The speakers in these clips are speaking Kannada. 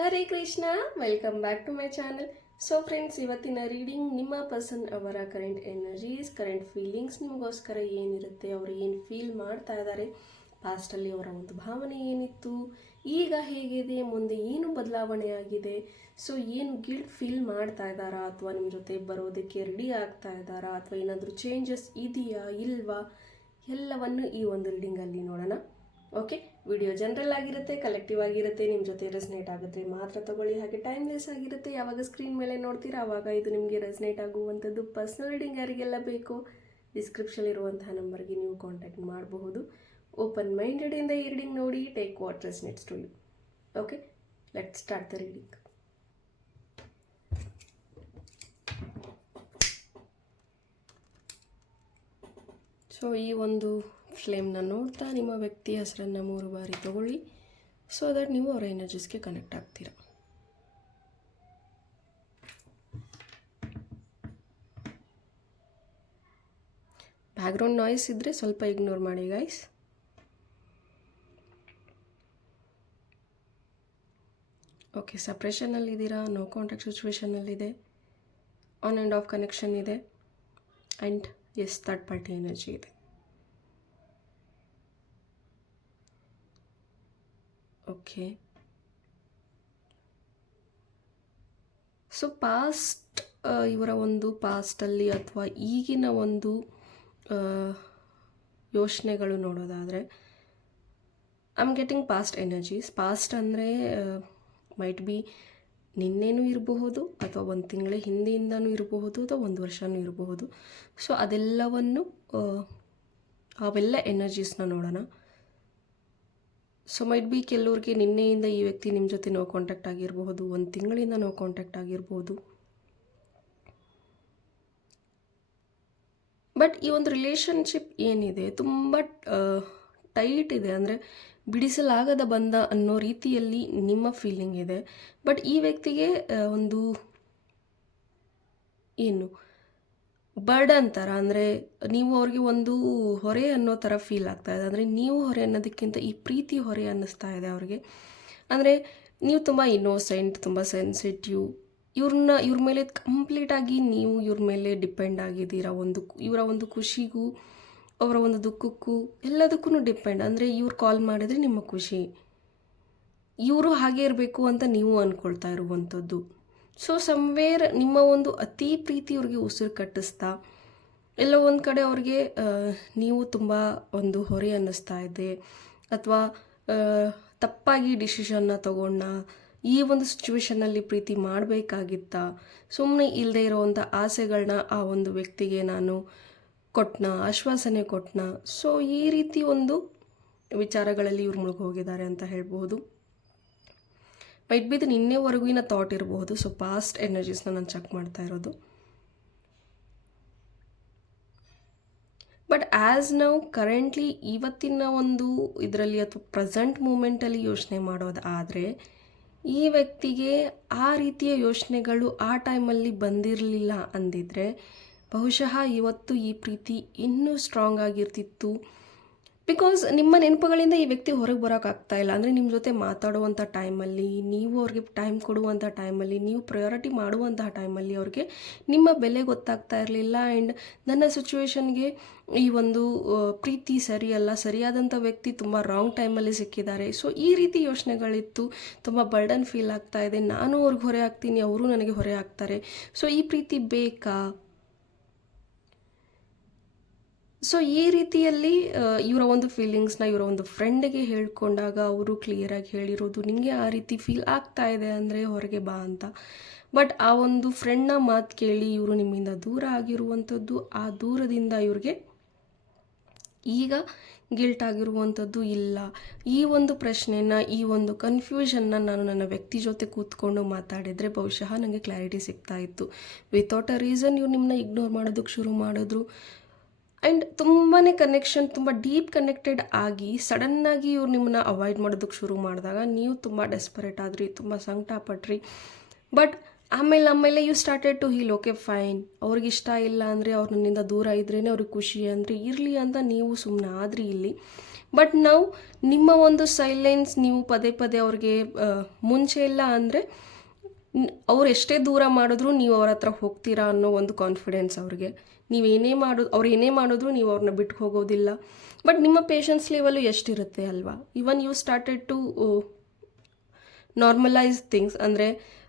Hare Krishna welcome back to my channel so friends ಇವತ್ತಿನ ರೀಡಿಂಗ್ ನಿಮ್ಮ ಪರ್ಸನ್ ಅವರ ಕರೆಂಟ್ ಎನರ್ಜೀಸ್ ಕರೆಂಟ್ ಫೀಲಿಂಗ್ಸ್ ನಿಮಗೋಸ್ಕರ ಏನಿರುತ್ತೆ, ಅವರು ಏನು ಫೀಲ್ ಮಾಡ್ತಾ ಇದ್ದಾರೆ ಪಾಸ್ಟಲ್ಲಿ ಅವರ ಒಂದು ಭಾವನೆ ಏನಿತ್ತು, ಈಗ ಹೇಗಿದೆ, ಮುಂದೆ ಏನು ಬದಲಾವಣೆ ಆಗಿದೆ ಸೊ ಏನು ಗಿಲ್ಟ್ ಫೀಲ್ ಮಾಡ್ತಾ ಇದ್ದಾರಾ, ಅಥವಾ ನಿಮ್ಮ ಜೊತೆ ಬರೋದಕ್ಕೆ ರೆಡಿ ಆಗ್ತಾ ಇದ್ದಾರಾ, ಅಥವಾ ಏನಾದರೂ ಚೇಂಜಸ್ ಇದೆಯಾ, ಇಲ್ವಾ, ಎಲ್ಲವನ್ನು ಈ ಒಂದು ರೀಡಿಂಗಲ್ಲಿ ನೋಡೋಣ. ಓಕೆ ವಿಡಿಯೋ ಜನರಲ್ ಆಗಿರುತ್ತೆ ಕಲೆಕ್ಟಿವ್ ಆಗಿರುತ್ತೆ ನಿಮ್ಮ ಜೊತೆ ರೆಸ್ನೇಟ್ ಆಗುತ್ತೆ, ಮಾತ್ರ ತಗೊಳ್ಳಿ ಹಾಗೆ ಟೈಮ್ಲೆಸ್ ಆಗಿರುತ್ತೆ. ಯಾವಾಗ ಸ್ಕ್ರೀನ್ ಮೇಲೆ ನೋಡ್ತೀರಾ ಆವಾಗ ಇದು ನಿಮಗೆ ರೆಸ್ನೇಟ್ ಆಗುವಂಥದ್ದು. ಪರ್ಸ್ನಲ್ ರೀಡಿಂಗ್ ಯಾರಿಗೆಲ್ಲ ಬೇಕು ಡಿಸ್ಕ್ರಿಪ್ಷನ್ ಇರುವಂತಹ ನಂಬರ್ಗೆ ನೀವು ಕಾಂಟ್ಯಾಕ್ಟ್ ಮಾಡಬಹುದು. ಓಪನ್ ಮೈಂಡೆಡಿಂದ ಈ ರೀಡಿಂಗ್ ನೋಡಿ take what resonates to you okay let start the reading so ಈ ಒಂದು ಫ್ಲೇಮ್ನ ನೋಡ್ತಾ ನಿಮ್ಮ ವ್ಯಕ್ತಿ ಹೆಸರನ್ನು ಮೂರು ಬಾರಿ ತಗೊಳ್ಳಿ. ಸೊ ದಟ್ ನೀವು ಅವರ ಎನರ್ಜೀಸ್ಗೆ ಕನೆಕ್ಟ್ ಆಗ್ತೀರಾ. ಬ್ಯಾಕ್ಗ್ರೌಂಡ್ ನಾಯ್ಸ್ ಇದ್ದರೆ ಸ್ವಲ್ಪ ಇಗ್ನೋರ್ ಮಾಡಿ ಗೈಸ್ ಓಕೆ ಸಪ್ರೇಷನಲ್ಲಿದ್ದೀರಾ ನೋ ಕಾಂಟ್ಯಾಕ್ಟ್ ಸಿಚುವೇಷನಲ್ಲಿದೆ ಆನ್ ಆ್ಯಂಡ್ ಆಫ್ ಕನೆಕ್ಷನ್ ಇದೆ. And yes third party energy ಇದೆ. ಓಕೆ. ಸೊ ಪಾಸ್ಟ್ ಇವರ ಒಂದು ಪಾಸ್ಟಲ್ಲಿ ಅಥವಾ ಈಗಿನ ಒಂದು ಯೋಚನೆಗಳು ನೋಡೋದಾದರೆ I am getting past energies past ಅಂದರೆ ಮೈಟ್ ಬಿ ನಿನ್ನೆನೂ ಇರಬಹುದು ಅಥವಾ ಒಂದು ತಿಂಗಳ ಹಿಂದೆಯಿಂದನೂ ಇರಬಹುದು ಅಥವಾ ಒಂದು ವರ್ಷವೂ ಇರಬಹುದು. ಸೊ ಅದೆಲ್ಲವನ್ನು ಅವೆಲ್ಲ ಎನರ್ಜೀಸ್ನ ನೋಡೋಣ. ಸೊ ಮೈಟ್ ಬಿ ಕೆಲವ್ರಿಗೆ ನಿನ್ನೆಯಿಂದ ಈ ವ್ಯಕ್ತಿ ನಿಮ್ಮ ಜೊತೆ ನೋ ಕಾಂಟ್ಯಾಕ್ಟ್ ಆಗಿರಬಹುದು, ಒಂದು ತಿಂಗಳಿಂದ ನೋ ಕಾಂಟ್ಯಾಕ್ಟ್ ಆಗಿರ್ಬೋದು ಬಟ್ ಈ ಒಂದು ರಿಲೇಷನ್ಶಿಪ್ ಏನಿದೆ, ತುಂಬ ಟೈಟ್ ಇದೆ. ಅಂದರೆ ಬಿಡಿಸಲಾಗದ ಬಂಧ ಅನ್ನೋ ರೀತಿಯಲ್ಲಿ ನಿಮ್ಮ ಫೀಲಿಂಗ್ ಇದೆ. ಬಟ್ ಈ ವ್ಯಕ್ತಿಗೆ ಒಂದು, ಏನು ಬರ್ಡನ್ ಥರ ಅಂದರೆ ನೀವು ಅವ್ರಿಗೆ ಒಂದು ಹೊರೆ ಅನ್ನೋ ಥರ ಫೀಲ್ ಆಗ್ತಾ ಇದೆ. ಅಂದರೆ ನೀವು ಹೊರೆ ಅನ್ನೋದಕ್ಕಿಂತ ಈ ಪ್ರೀತಿ ಹೊರೆ ಅನ್ನಿಸ್ತಾ ಇದೆ ಅವ್ರಿಗೆ. ಅಂದರೆ ನೀವು ತುಂಬ ಇನ್ನೋಸೆಂಟ್ ತುಂಬ ಸೆನ್ಸಿಟಿವ್ ಇವ್ರನ್ನ ಇವ್ರ ಮೇಲೆ ಕಂಪ್ಲೀಟಾಗಿ ನೀವು ಇವ್ರ ಮೇಲೆ ಡಿಪೆಂಡ್ ಆಗಿದ್ದೀರಾ. ಒಂದು ಇವರ ಒಂದು ಖುಷಿಗೂ, ಅವರ ಒಂದು ದುಃಖಕ್ಕೂ ಎಲ್ಲದಕ್ಕೂ ಡಿಪೆಂಡ್ ಅಂದರೆ ಇವ್ರು ಕಾಲ್ ಮಾಡಿದರೆ ನಿಮ್ಮ ಖುಷಿ. ಇವರು ಹಾಗೆ ಇರಬೇಕು ಅಂತ ನೀವು ಅಂದ್ಕೊಳ್ತಾ ಇರುವಂಥದ್ದು. ಸೊ ಸಮ್ವೇರ್ ನಿಮ್ಮ ಒಂದು ಅತಿ ಪ್ರೀತಿ ಅವ್ರಿಗೆ ಉಸಿರು ಕಟ್ಟಿಸ್ತಾ ಎಲ್ಲೋ ಒಂದು ಕಡೆ ಅವ್ರಿಗೆ ನೀವು ತುಂಬ ಒಂದು ಹೊರೆ ಅನ್ನಿಸ್ತಾ ಇದೆ, ಅಥವಾ ತಪ್ಪಾಗಿ ಡಿಸಿಷನ್ನ ತಗೊಂಡ ಈ ಒಂದು ಸಿಚುವೇಶನ್ನಲ್ಲಿ ಪ್ರೀತಿ ಮಾಡಬೇಕಾಗಿತ್ತಾ ಸುಮ್ಮನೆ ಇಲ್ಲದೆ ಇರೋವಂಥ ಆಸೆಗಳನ್ನ ಆ ಒಂದು ವ್ಯಕ್ತಿಗೆ ನಾನು ಕೊಟ್ಟನ ಆಶ್ವಾಸನೆ ಕೊಟ್ಟನ ಸೊ ಈ ರೀತಿ ಒಂದು ವಿಚಾರಗಳಲ್ಲಿ ಇವ್ರು ಮುಳುಗಿ ಹೋಗಿದ್ದಾರೆ ಅಂತ ಹೇಳ್ಬೋದು ಮೈಟ್ ಬಿ ಇದು ನಿನ್ನೆವರೆಗಿನ ಥಾಟ್ ಇರಬಹುದು. ಸೊ ಪಾಸ್ಟ್ ಎನರ್ಜೀಸ್ನ ನಾನು ಚೆಕ್ ಮಾಡ್ತಾ ಇರೋದು. ಬಟ್ ಆ್ಯಸ್ ನಾವು ಕರೆಂಟ್ಲಿ ಇವತ್ತಿನ ಒಂದು ಇದರಲ್ಲಿ ಅಥವಾ ಪ್ರೆಸೆಂಟ್ ಮೂಮೆಂಟಲ್ಲಿ ಯೋಚನೆ ಮಾಡೋದಾದರೆ ಈ ವ್ಯಕ್ತಿಗೆ ಆ ರೀತಿಯ ಯೋಚನೆಗಳು ಆ ಟೈಮಲ್ಲಿ ಬಂದಿರಲಿಲ್ಲ ಅಂದಿದ್ರೆ, ಬಹುಶಃ ಇವತ್ತು ಈ ಪ್ರೀತಿ ಇನ್ನೂ ಸ್ಟ್ರಾಂಗ್ ಆಗಿರ್ತಿತ್ತು. ಬಿಕಾಸ್ ನಿಮ್ಮ ನೆನಪುಗಳಿಂದ ಈ ವ್ಯಕ್ತಿ ಹೊರಗೆ ಬರೋಕ್ಕಾಗ್ತಾ ಇಲ್ಲ. ಅಂದರೆ ನಿಮ್ಮ ಜೊತೆ ಮಾತಾಡುವಂಥ ಟೈಮಲ್ಲಿ ನೀವು ಅವ್ರಿಗೆ ಟೈಮ್ ಕೊಡುವಂಥ ಟೈಮಲ್ಲಿ ನೀವು ಪ್ರಯಾರಿಟಿ ಮಾಡುವಂತಹ ಟೈಮಲ್ಲಿ ಅವ್ರಿಗೆ ನಿಮ್ಮ ಬೆಲೆ ಗೊತ್ತಾಗ್ತಾ ಇರಲಿಲ್ಲ. ಆ್ಯಂಡ್ ನನ್ನ ಸಿಚುವೇಶನ್ಗೆ ಈ ಒಂದು ಪ್ರೀತಿ ಸರಿಯಲ್ಲ. ಸರಿಯಾದಂಥ ವ್ಯಕ್ತಿ ತುಂಬ ರಾಂಗ್ ಟೈಮಲ್ಲಿ ಸಿಕ್ಕಿದ್ದಾರೆ. ಸೊ ಈ ರೀತಿ ಯೋಚನೆಗಳಿತ್ತು. ತುಂಬ ಬರ್ಡನ್ ಫೀಲ್ ಆಗ್ತಾ ಇದೆ. ನಾನು ಅವ್ರಿಗೆ ಹೊರೆ ಆಗ್ತೀನಿ ಅವರು ನನಗೆ ಹೊರೆ ಆಗ್ತಾರೆ ಸೊ ಈ ಪ್ರೀತಿ ಬೇಕಾ? ಸೊ ಈ ರೀತಿಯಲ್ಲಿ ಇವರ ಒಂದು ಫೀಲಿಂಗ್ಸ್ನ ಇವರ ಒಂದು ಫ್ರೆಂಡಿಗೆ ಹೇಳ್ಕೊಂಡಾಗ ಅವರು ಕ್ಲಿಯರಾಗಿ ಹೇಳಿರೋದು ನಿಮಗೆ ಆ ರೀತಿ ಫೀಲ್ ಆಗ್ತಾ ಇದೆ ಅಂದರೆ ಹೊರಗೆ ಬಾ ಅಂತ. ಬಟ್ ಆ ಒಂದು ಫ್ರೆಂಡ್ನ ಮಾತು ಕೇಳಿ ಇವರು ನಿಮ್ಮಿಂದ ದೂರ ಆಗಿರುವಂಥದ್ದು, ಆ ದೂರದಿಂದ ಇವ್ರಿಗೆ ಈಗ ಗಿಲ್ಟ್ ಆಗಿರುವಂಥದ್ದು ಇಲ್ಲ. ಈ ಒಂದು ಪ್ರಶ್ನೆನ, ಈ ಒಂದು ಕನ್ಫ್ಯೂಷನ್ನ ನಾನು ನನ್ನ ವ್ಯಕ್ತಿ ಜೊತೆ ಕೂತ್ಕೊಂಡು ಮಾತಾಡಿದರೆ ಬಹುಶಃ ನನಗೆ ಕ್ಲಾರಿಟಿ ಸಿಗ್ತಾ ಇತ್ತು. ವಿತೌಟ್ ಅ ರೀಸನ್ ಇವ್ರು ನಿಮ್ಮನ್ನ ಇಗ್ನೋರ್ ಮಾಡೋದಕ್ಕೆ ಶುರು ಮಾಡಿದ್ರು. ಆ್ಯಂಡ್ ತುಂಬಾ ಕನೆಕ್ಷನ್ ತುಂಬ ಡೀಪ್ ಕನೆಕ್ಟೆಡ್ ಆಗಿ ಸಡನ್ನಾಗಿ ಇವ್ರು ನಿಮ್ಮನ್ನ ಅವಾಯ್ಡ್ ಮಾಡೋದಕ್ಕೆ ಶುರು ಮಾಡಿದಾಗ ನೀವು ತುಂಬ ಡೆಸ್ಪರೇಟ್ ಆದ್ರಿ, ತುಂಬ ಸಂಕಟ ಪಟ್ರಿ ಬಟ್ ಆಮೇಲೆ ಆಮೇಲೆ you started to heal okay fine ಅವ್ರಿಗೆ ಇಷ್ಟ ಇಲ್ಲ ಅಂದರೆ ಅವ್ರು ನನ್ನಿಂದ ದೂರ ಇದ್ರೇ ಅವ್ರಿಗೆ ಖುಷಿ ಅಂದರೆ ಇರಲಿ ಅಂತ ನೀವು ಸುಮ್ಮನೆ ಆದ್ರಿ ಇಲ್ಲಿ. ಬಟ್ ನಾವು ನಿಮ್ಮ ಒಂದು ಸೈಲೆನ್ಸ್ ನೀವು ಪದೇ ಪದೇ ಅವ್ರಿಗೆ ಮುಂಚೆ ಇಲ್ಲ ಅಂದರೆ ಅವ್ರು ಎಷ್ಟೇ ದೂರ ಮಾಡಿದ್ರು ನೀವು ಅವ್ರ ಹತ್ರ ಹೋಗ್ತೀರಾ ಅನ್ನೋ ಒಂದು ಕಾನ್ಫಿಡೆನ್ಸ್ ಅವ್ರಿಗೆ. ನೀವು ಏನೇ ಅವ್ರು ಏನೇ ಮಾಡಿದ್ರು ನೀವು ಅವ್ರನ್ನ ಬಿಟ್ಟು ಹೋಗೋದಿಲ್ಲ. ಬಟ್ ನಿಮ್ಮ ಪೇಷನ್ಸ್ ಲೆವೆಲು ಎಷ್ಟಿರುತ್ತೆ ಅಲ್ವಾ? Even you started to normalise things ಅಂದರೆ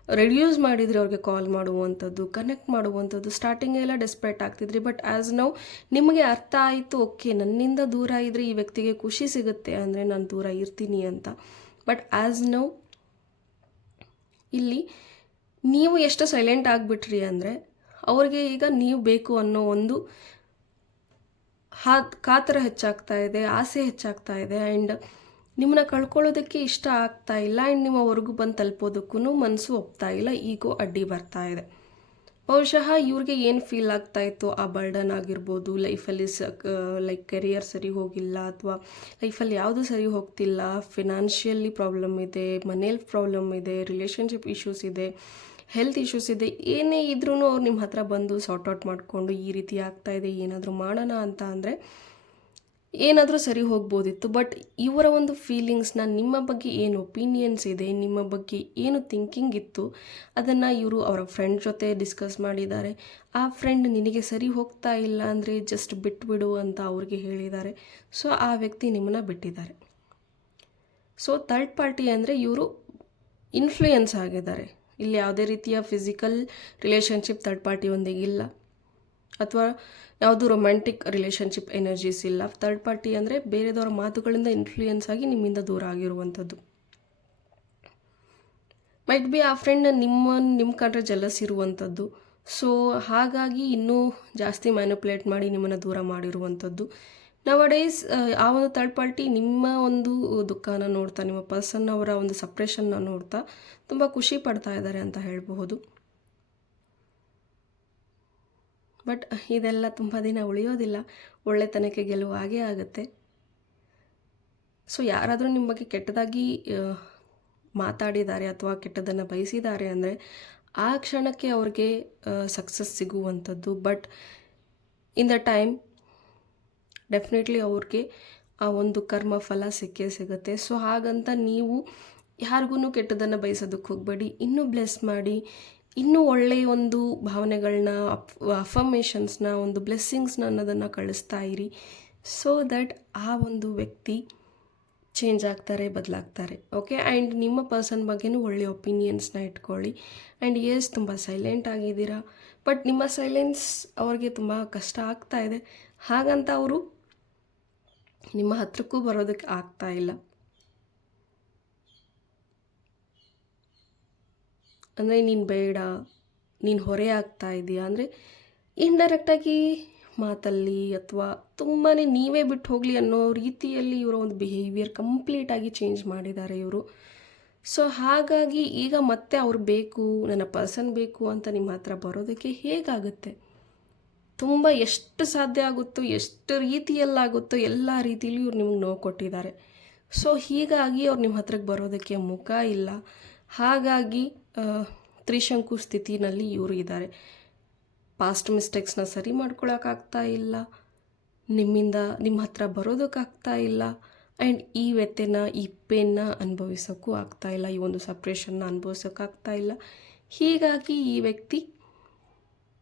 ರೆಡ್ಯೂಸ್ ಮಾಡಿದರೆ ಅವ್ರಿಗೆ ಕಾಲ್ ಮಾಡುವಂಥದ್ದು ಕನೆಕ್ಟ್ ಮಾಡುವಂಥದ್ದು ಸ್ಟಾರ್ಟಿಂಗ್ ಎಲ್ಲ ಡೆಸ್ಪ್ರೇಟ್ ಆಗ್ತಿದ್ರಿ. ಬಟ್ ಆ್ಯಸ್ ನಾವು ನಿಮಗೆ ಅರ್ಥ ಆಯಿತು ಓಕೆ ನನ್ನಿಂದ ದೂರ ಇದ್ದರೆ ಈ ವ್ಯಕ್ತಿಗೆ ಖುಷಿ ಸಿಗುತ್ತೆ ಅಂದರೆ ನಾನು ದೂರ ಇರ್ತೀನಿ ಅಂತ. ಬಟ್ ಆ್ಯಸ್ ನೌ ಇಲ್ಲಿ ನೀವು ಎಷ್ಟು ಸೈಲೆಂಟ್ ಆಗಿಬಿಟ್ರಿ ಅಂದರೆ ಅವ್ರಿಗೆ ಈಗ ನೀವು ಬೇಕು ಅನ್ನೋ ಒಂದು ಹಾ ಕಾತರ ಹೆಚ್ಚಾಗ್ತಾ ಇದೆ, ಆಸೆ ಹೆಚ್ಚಾಗ್ತಾ ಇದೆ. ಆ್ಯಂಡ್ ನಿಮ್ಮನ್ನ ಕಳ್ಕೊಳ್ಳೋದಕ್ಕೆ ಇಷ್ಟ ಆಗ್ತಾ ಇಲ್ಲ. ಆ್ಯಂಡ್ ನಿಮ್ಮವರೆಗೂ ಬಂದು ತಲುಪೋದಕ್ಕೂ ಮನಸ್ಸು ಒಪ್ತಾ ಇಲ್ಲ. ಈಗೋ ಅಡ್ಡಿ ಬರ್ತಾ ಇದೆ. ಬಹುಶಃ ಇವ್ರಿಗೆ ಏನು ಫೀಲ್ ಆಗ್ತಾ ಇತ್ತು? ಆ ಬರ್ಡನ್ ಆಗಿರ್ಬೋದು ಲೈಫಲ್ಲಿ ಸ ಲೈಕ್ ಕೆರಿಯರ್ ಸರಿ ಹೋಗಿಲ್ಲ ಅಥವಾ ಲೈಫಲ್ಲಿ ಯಾವುದು ಸರಿ ಹೋಗ್ತಿಲ್ಲ. ಫಿನಾನ್ಷಿಯಲಿ ಪ್ರಾಬ್ಲಮ್ ಇದೆ, ಮನೇಲಿ ಪ್ರಾಬ್ಲಮ್ ಇದೆ ರಿಲೇಷನ್ಶಿಪ್ ಇಶ್ಯೂಸ್ ಇದೆ. ಹೆಲ್ತ್ ಇಶ್ಯೂಸ್ ಇದೆ, ಏನೇ ಇದ್ರೂ ಅವ್ರು ನಿಮ್ಮ ಹತ್ರ ಬಂದು ಸಾರ್ಟ್ ಔಟ್ ಮಾಡಿಕೊಂಡು ಈ ರೀತಿ ಆಗ್ತಾ ಇದೆ, ಏನಾದರೂ ಮಾಡೋಣ ಅಂತ ಅಂದರೆ ಏನಾದರೂ ಸರಿ ಹೋಗ್ಬೋದಿತ್ತು. ಬಟ್ ಇವರ ಒಂದು ಫೀಲಿಂಗ್ಸ್ನ ನಿಮ್ಮ ಬಗ್ಗೆ ಏನು ಒಪಿನಿಯನ್ಸ್ ಇದೆ, ನಿಮ್ಮ ಬಗ್ಗೆ ಏನು ಥಿಂಕಿಂಗ್ ಇತ್ತು, ಅದನ್ನು ಇವರು ಅವರ ಫ್ರೆಂಡ್ ಜೊತೆ ಡಿಸ್ಕಸ್ ಮಾಡಿದ್ದಾರೆ. ಆ ಫ್ರೆಂಡ್ ನಿನಗೆ ಸರಿ ಹೋಗ್ತಾ ಇಲ್ಲ ಅಂದರೆ ಜಸ್ಟ್ ಬಿಟ್ಬಿಡು ಅಂತ ಅವ್ರಿಗೆ ಹೇಳಿದ್ದಾರೆ. ಸೊ ಆ ವ್ಯಕ್ತಿ ನಿಮ್ಮನ್ನ ಬಿಟ್ಟಿದ್ದಾರೆ. ಸೊ ಥರ್ಡ್ ಪಾರ್ಟಿ ಅಂದರೆ ಇವರು ಇನ್ಫ್ಲೂಯೆನ್ಸ್ ಆಗಿದ್ದಾರೆ. ಇಲ್ಲಿ ಯಾವುದೇ ರೀತಿಯ ಫಿಸಿಕಲ್ ರಿಲೇಷನ್ಶಿಪ್ ಥರ್ಡ್ ಪಾರ್ಟಿ ಇಲ್ಲ. ಅಥವಾ ಯಾವುದು ರೊಮ್ಯಾಂಟಿಕ್ ರಿಲೇಷನ್ಶಿಪ್ ಎನರ್ಜೀಸ್ ಇಲ್ಲ. ಥರ್ಡ್ ಪಾರ್ಟಿ ಅಂದರೆ ಬೇರೆದವರ ಮಾತುಗಳಿಂದ ಇನ್ಫ್ಲೂಯೆನ್ಸ್ ಆಗಿ ನಿಮ್ಮಿಂದ ದೂರ ಆಗಿರುವಂಥದ್ದು. ಮೈಟ್ ಬಿ ಆ ಫ್ರೆಂಡ್ ನಿಮ್ಮ ನಿಮ್ಮ ಕಂಡ್ರೆ ಜಲಸ್ ಇರುವಂಥದ್ದು. ಸೊ ಹಾಗಾಗಿ ಇನ್ನೂ ಜಾಸ್ತಿ ಮ್ಯಾನುಪ್ಲೇಟ್ ಮಾಡಿ ನಿಮ್ಮನ್ನು ದೂರ ಮಾಡಿರುವಂಥದ್ದು. ನವಡೇಸ್ ಆ ಒಂದು ಥರ್ಡ್ ಪಾರ್ಟಿ ನಿಮ್ಮ ಒಂದು ದುಃಖನ ನೋಡ್ತಾ, ನಿಮ್ಮ ಪರ್ಸನ್ ಅವರ ಒಂದು ಸಪ್ರೇಷನ್ನ ನೋಡ್ತಾ ತುಂಬ ಖುಷಿ ಪಡ್ತಾ ಇದ್ದಾರೆ ಅಂತ ಹೇಳಬಹುದು. ಬಟ್ ಇದೆಲ್ಲ ತುಂಬ ದಿನ ಉಳಿಯೋದಿಲ್ಲ. ಒಳ್ಳೆತನಕ್ಕೆ ಗೆಲುವು ಆಗೇ ಆಗುತ್ತೆ. ಸೊ ಯಾರಾದರೂ ನಿಮ್ಮ ಬಗ್ಗೆ ಕೆಟ್ಟದಾಗಿ ಮಾತಾಡಿದ್ದಾರೆ ಅಥವಾ ಕೆಟ್ಟದನ್ನು ಬಯಸಿದ್ದಾರೆ ಅಂದರೆ ಆ ಕ್ಷಣಕ್ಕೆ ಅವ್ರಿಗೆ ಸಕ್ಸಸ್ ಸಿಗುವಂಥದ್ದು. But in the time definitely ಅವ್ರಿಗೆ ಆ ಒಂದು ಕರ್ಮ ಫಲ ಸಿಕ್ಕೇ ಸಿಗುತ್ತೆ. ಸೊ ಹಾಗಂತ ನೀವು ಯಾರಿಗೂ ಕೆಟ್ಟದನ್ನು ಬಯಸೋದಕ್ಕೆ ಹೋಗಬೇಡಿ. ಇನ್ನೂ ಬ್ಲೆಸ್ ಮಾಡಿ, ಇನ್ನೂ ಒಳ್ಳೆಯ ಒಂದು ಭಾವನೆಗಳನ್ನ ಅಫರ್ಮೇಷನ್ಸ್ನ ಒಂದು ಬ್ಲೆಸ್ಸಿಂಗ್ಸ್ನ ಅನ್ನೋದನ್ನು ಕಳಿಸ್ತಾ ಇರಿ. ಸೊ ದಟ್ ಆ ಒಂದು ವ್ಯಕ್ತಿ ಚೇಂಜ್ ಆಗ್ತಾರೆ, ಬದಲಾಗ್ತಾರೆ. ಓಕೆ ಆ್ಯಂಡ್ ನಿಮ್ಮ ಪರ್ಸನ್ ಬಗ್ಗೆನೂ ಒಳ್ಳೆಯ ಒಪಿನಿಯನ್ಸ್ನ ಇಟ್ಕೊಳ್ಳಿ. ಆ್ಯಂಡ್ ಎಸ್ ತುಂಬ ಸೈಲೆಂಟ್ ಆಗಿದ್ದೀರಾ. ಬಟ್ ನಿಮ್ಮ ಸೈಲೆನ್ಸ್ ಅವ್ರಿಗೆ ತುಂಬ ಕಷ್ಟ ಆಗ್ತಾ ಇದೆ. ಹಾಗಂತ ಅವರು ನಿಮ್ಮ ಹತ್ರಕ್ಕೂ ಬರೋದಕ್ಕೆ ಆಗ್ತಾ ಇಲ್ಲ. ಅಂದರೆ ನೀನು ಬೇಡ, ನೀನು ಹೊರೆ ಆಗ್ತಾ ಇದೆಯಾ. ಅಂದರೆ ಇಂಡೈರೆಕ್ಟಾಗಿ ಮಾತಲ್ಲಿ ಅಥವಾ ತುಂಬಾ ನೀವೇ ಬಿಟ್ಟು ಹೋಗಲಿ ಅನ್ನೋ ರೀತಿಯಲ್ಲಿ ಇವರ ಒಂದು ಬಿಹೇವಿಯರ್ ಕಂಪ್ಲೀಟಾಗಿ ಚೇಂಜ್ ಮಾಡಿದ್ದಾರೆ ಇವರು. ಸೊ ಹಾಗಾಗಿ ಈಗ ಮತ್ತೆ ಅವ್ರು ಬೇಕು, ನನ್ನ ಪರ್ಸನ್ ಬೇಕು ಅಂತ ನಿಮ್ಮ ಹತ್ರ ಬರೋದಕ್ಕೆ ಹೇಗಾಗುತ್ತೆ? ತುಂಬ ಎಷ್ಟು ಸಾಧ್ಯ ಆಗುತ್ತೋ, ಎಷ್ಟು ರೀತಿಯಲ್ಲಾಗುತ್ತೋ ಎಲ್ಲ ರೀತಿಯಲ್ಲಿ ಇವ್ರು ನಿಮ್ಗೆ ನೋವು ಕೊಟ್ಟಿದ್ದಾರೆ. ಸೊ ಹೀಗಾಗಿ ಅವ್ರು ನಿಮ್ಮ ಹತ್ರಕ್ಕೆ ಬರೋದಕ್ಕೆ ಮುಖ ಇಲ್ಲ. ಹಾಗಾಗಿ ತ್ರಿಶಂಕು ಸ್ಥಿತಿನಲ್ಲಿ ಇವರು ಇದ್ದಾರೆ. ಪಾಸ್ಟ್ ಮಿಸ್ಟೇಕ್ಸ್ನ ಸರಿ ಮಾಡ್ಕೊಳಕ್ಕಾಗ್ತಾ ಇಲ್ಲ. ನಿಮ್ಮಿಂದ ನಿಮ್ಮ ಹತ್ರ ಬರೋದಕ್ಕಾಗ್ತಾ ಇಲ್ಲ. ಆ್ಯಂಡ್ ಈ ವ್ಯಥೆನ, ಈ ಪೇನ್ನ ಅನುಭವಿಸೋಕ್ಕೂ ಆಗ್ತಾ ಇಲ್ಲ. ಈ ಒಂದು ಸಪ್ರೇಷನ್ನ ಅನುಭವಿಸೋಕ್ಕಾಗ್ತಾ ಇಲ್ಲ. ಹೀಗಾಗಿ ಈ ವ್ಯಕ್ತಿ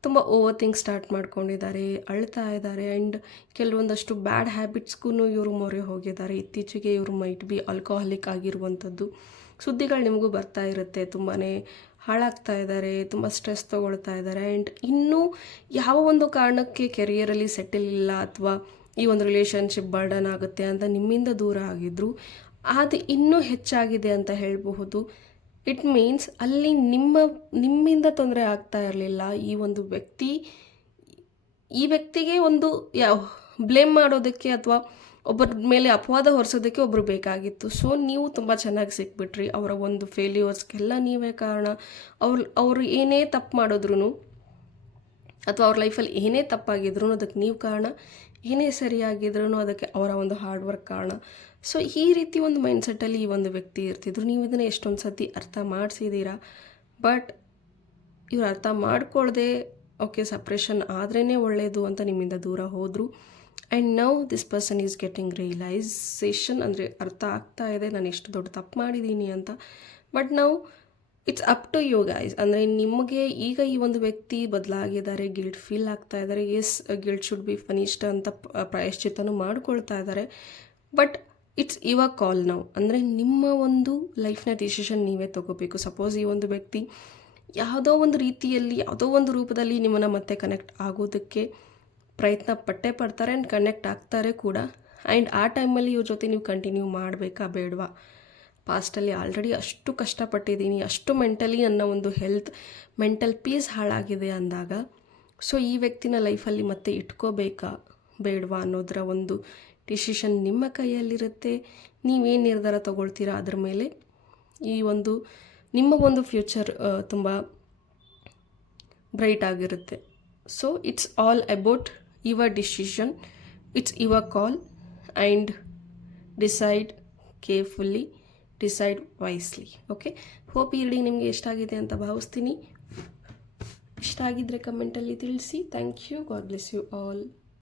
ತುಂಬ ಓವರ್ ಥಿಂಕ್ ಸ್ಟಾರ್ಟ್ ಮಾಡ್ಕೊಂಡಿದ್ದಾರೆ, ಅಳ್ತಾ ಇದ್ದಾರೆ ಆ್ಯಂಡ್ ಕೆಲವೊಂದಷ್ಟು ಬ್ಯಾಡ್ ಹ್ಯಾಬಿಟ್ಸ್ಗೂ ಇವರು ಮೊರೆ ಹೋಗಿದ್ದಾರೆ. ಇತ್ತೀಚೆಗೆ ಇವರು ಮೈಟ್ ಬಿ ಆಲ್ಕೋಹಾಲಿಕ್ ಆಗಿರುವಂಥದ್ದು. ಸುದ್ದಿಗಳು ನಿಮಗೂ ಬರ್ತಾ ಇರುತ್ತೆ. ತುಂಬಾ ಹಾಳಾಗ್ತಾ ಇದ್ದಾರೆ, ತುಂಬ ಸ್ಟ್ರೆಸ್ ತೊಗೊಳ್ತಾ ಇದ್ದಾರೆ ಆ್ಯಂಡ್ ಇನ್ನೂ ಯಾವ ಒಂದು ಕಾರಣಕ್ಕೆ ಕೆರಿಯರಲ್ಲಿ ಸೆಟಲ್ ಇಲ್ಲ ಅಥವಾ ಈ ಒಂದು ರಿಲೇಷನ್ಶಿಪ್ ಬರ್ಡನ್ ಆಗುತ್ತೆ ಅಂತ ನಿಮ್ಮಿಂದ ದೂರ ಆಗಿದ್ದರು ಅದು ಇನ್ನೂ ಹೆಚ್ಚಾಗಿದೆ ಅಂತ ಹೇಳಬಹುದು. ಇಟ್ ಮೀನ್ಸ್ ಅಲ್ಲಿ ನಿಮ್ಮ, ನಿಮ್ಮಿಂದ ತೊಂದರೆ ಆಗ್ತಾ ಇರಲಿಲ್ಲ. ಈ ಒಂದು ವ್ಯಕ್ತಿ, ಈ ವ್ಯಕ್ತಿಗೆ ಒಂದು ಯಾವ ಬ್ಲೇಮ್ ಮಾಡೋದಕ್ಕೆ ಅಥವಾ ಒಬ್ಬರ ಮೇಲೆ ಅಪವಾದ ಹೊರಿಸೋದಕ್ಕೆ ಒಬ್ಬರು ಬೇಕಾಗಿತ್ತು. ಸೊ ನೀವು ತುಂಬ ಚೆನ್ನಾಗಿ ಸಿಕ್ಬಿಟ್ರಿ. ಅವರ ಒಂದು ಫೇಲ್ಯೂರ್ಸ್ಗೆಲ್ಲ ನೀವೇ ಕಾರಣ. ಅವ್ರು, ಅವರು ಏನೇ ತಪ್ಪು ಮಾಡಿದ್ರು ಅಥವಾ ಅವ್ರ ಲೈಫಲ್ಲಿ ಏನೇ ತಪ್ಪಾಗಿದ್ರು ಅದಕ್ಕೆ ನೀವು ಕಾರಣ. ಏನೇ ಸರಿಯಾಗಿದ್ರು ಅದಕ್ಕೆ ಅವರ ಒಂದು ಹಾರ್ಡ್ ವರ್ಕ್ ಕಾರಣ. ಸೊ ಈ ರೀತಿ ಒಂದು ಮೈಂಡ್ಸೆಟ್ಟಲ್ಲಿ ಈ ಒಂದು ವ್ಯಕ್ತಿ ಇರ್ತಿದ್ರು. ನೀವು ಇದನ್ನು ಎಷ್ಟೊಂದು ಸತಿ ಅರ್ಥ ಮಾಡಿಸಿದ್ದೀರಾ? ಬಟ್ ಇವ್ರು ಅರ್ಥ ಮಾಡ್ಕೊಳ್ಳದೆ ಓಕೆ ಸಪ್ರೇಷನ್ ಆದ್ರೇ ಒಳ್ಳೆಯದು ಅಂತ ನಿಮ್ಮಿಂದ ದೂರ ಹೋದರು. And now this person is getting realisation ಅಂದರೆ ಅರ್ಥ ಆಗ್ತಾ ಇದೆ, ನಾನು ಎಷ್ಟು ದೊಡ್ಡ ತಪ್ಪು ಮಾಡಿದ್ದೀನಿ ಅಂತ. ಬಟ್ ನಾವು it's up to you guys ಅಂದರೆ ನಿಮಗೆ ಈಗ ಈ ಒಂದು ವ್ಯಕ್ತಿ ಬದಲಾಗಿದ್ದಾರೆ ಗಿಲ್ಟ್ ಫೀಲ್ ಆಗ್ತಾ ಇದ್ದಾರೆ. Yes guilt should be punished ಅಂತ ಪ್ರಾಯಶ್ಚಿತ್ತನೂ ಮಾಡ್ಕೊಳ್ತಾ ಇದ್ದಾರೆ. ಬಟ್ ಇಟ್ಸ್ ಯುವರ್ ಕಾಲ್ ನಾವು ಅಂದರೆ ನಿಮ್ಮ ಒಂದು ಲೈಫ್ನ ಡಿಸಿಷನ್ ನೀವೇ ತಗೋಬೇಕು. ಸಪೋಸ್ ಈ ಒಂದು ವ್ಯಕ್ತಿ ಯಾವುದೋ ಒಂದು ರೀತಿಯಲ್ಲಿ, ಯಾವುದೋ ಒಂದು ರೂಪದಲ್ಲಿ ನಿಮ್ಮನ್ನು ಮತ್ತೆ ಕನೆಕ್ಟ್ ಆಗೋದಕ್ಕೆ ಪ್ರಯತ್ನ ಪಟ್ಟೆ ಪಡ್ತಾರೆ ಆ್ಯಂಡ್ ಕನೆಕ್ಟ್ ಆಗ್ತಾರೆ ಕೂಡ. ಆ್ಯಂಡ್ ಆ ಟೈಮಲ್ಲಿ ಇವ್ರ ಜೊತೆ ನೀವು ಕಂಟಿನ್ಯೂ ಮಾಡಬೇಕಾ ಬೇಡವಾ? ಪಾಸ್ಟಲ್ಲಿ ಆಲ್ರೆಡಿ ಅಷ್ಟು ಕಷ್ಟಪಟ್ಟಿದ್ದೀನಿ, ಅಷ್ಟು ಮೆಂಟಲಿ ನನ್ನ ಒಂದು ಹೆಲ್ತ್ ಮೆಂಟಲ್ ಪೀಸ್ ಹಾಳಾಗಿದೆ ಅಂದಾಗ ಸೊ ಈ ವ್ಯಕ್ತಿನ ಲೈಫಲ್ಲಿ ಮತ್ತೆ ಇಟ್ಕೋಬೇಕಾ ಬೇಡವಾ ಅನ್ನೋದರ ಒಂದು ಡಿಸಿಷನ್ ನಿಮ್ಮ ಕೈಯಲ್ಲಿರುತ್ತೆ. ನೀವೇನು ನಿರ್ಧಾರ ತಗೊಳ್ತೀರಾ ಅದ್ರ ಮೇಲೆ? ಈ ಒಂದು, ನಿಮ್ಮ ಒಂದು ಫ್ಯೂಚರ್ ತುಂಬ ಬ್ರೈಟ್ ಆಗಿರುತ್ತೆ. So it's all about your decision it's your call and decide carefully decide wisely okay hope ಈ ರೀಡಿಂಗ್ ನಿಮಗೆ ಎಷ್ಟಾಗಿದೆ ಅಂತ ಭಾವಿಸ್ತೀನಿ. ಇಷ್ಟ ಆಗಿದ್ದರೆ ಕಮೆಂಟಲ್ಲಿ ತಿಳಿಸಿ. Thank you God bless you all